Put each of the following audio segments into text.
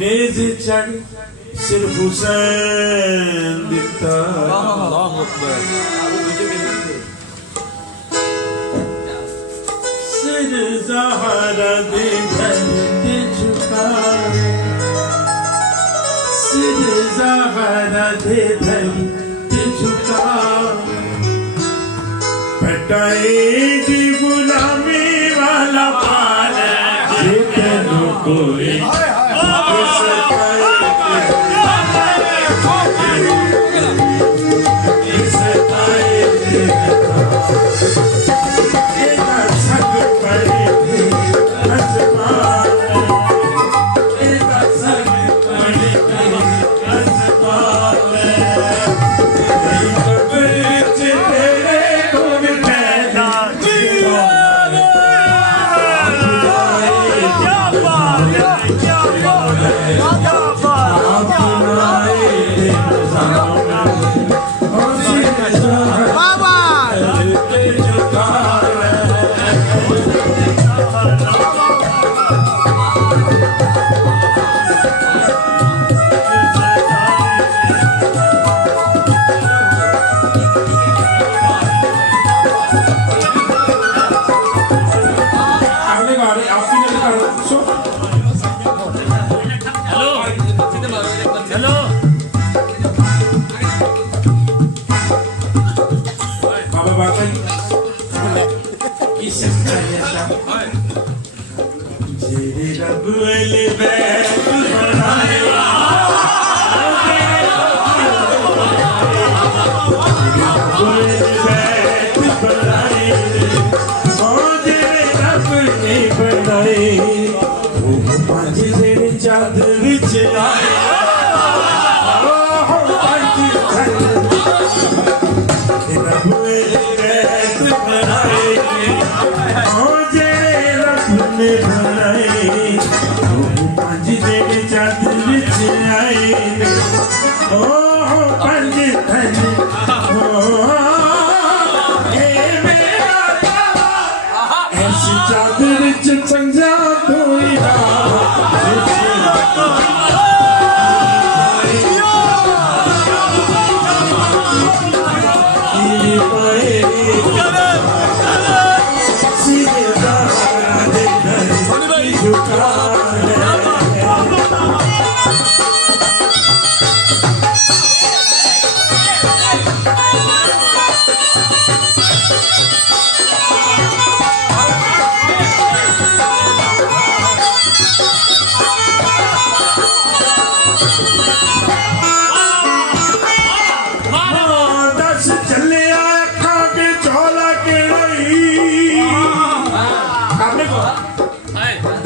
नेज़ चढ़ सिर हुसैन दिता अल्लाहु अकबर सिर ज़हरा दे धर के झुका सिर ज़हरा दे धर के झुका पटाएगी गुलामी वाला पाल जे तेनू कोई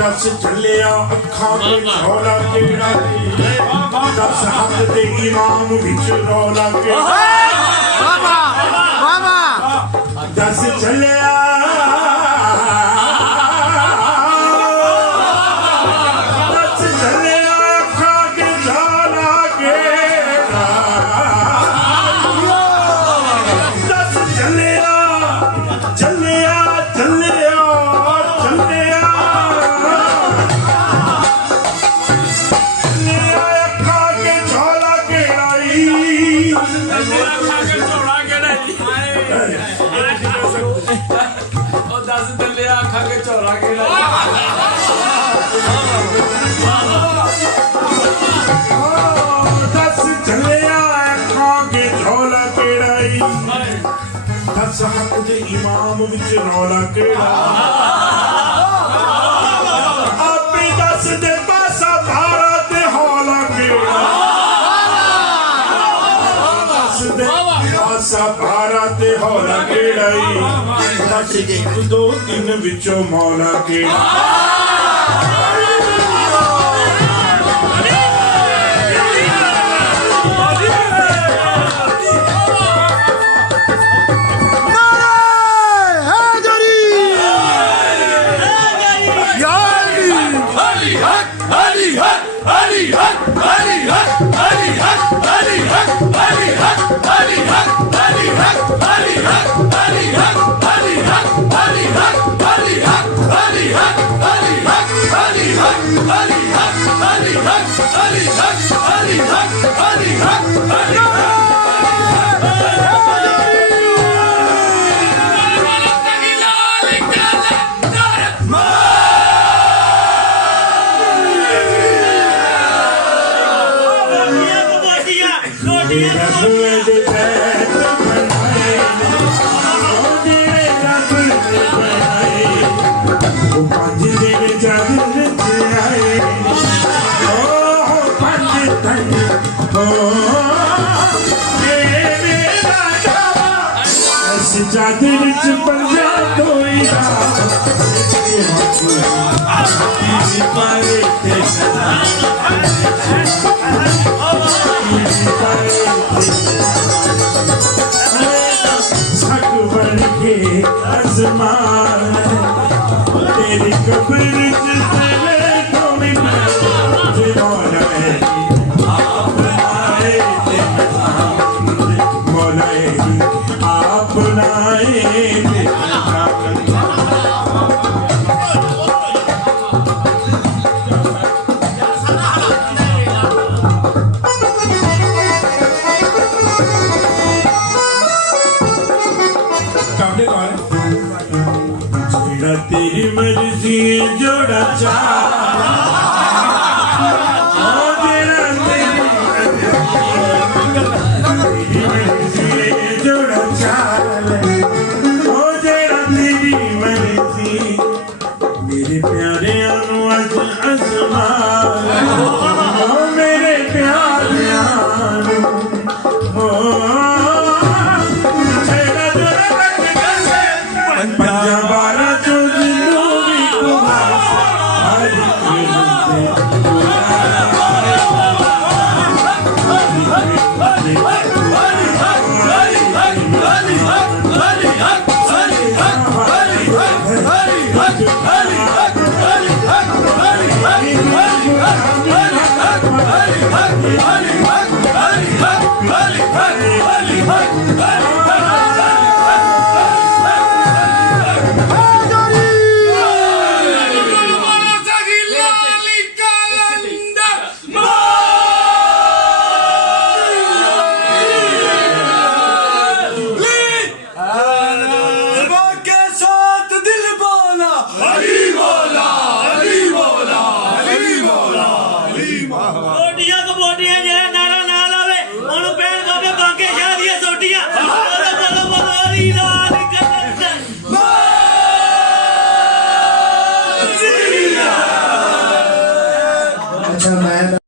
दस चलिया अखा के झोला केड़ा दस हक दे इमाम विच रौला केड़ा दस चलिया अखा के झोला केड़ा दस चलिया चलिया चलिया दस हक दे इमाम विच रौला केड़ा आपे दस दे पासा भारा ते हौला केड़ा दस दे पासा भारा ते हौला केड़ा दस एक दो तीन विचों मौला केड़ा हक Jadil ch banja koi na pae te sak ban ke azman teri kabr ch tele koi na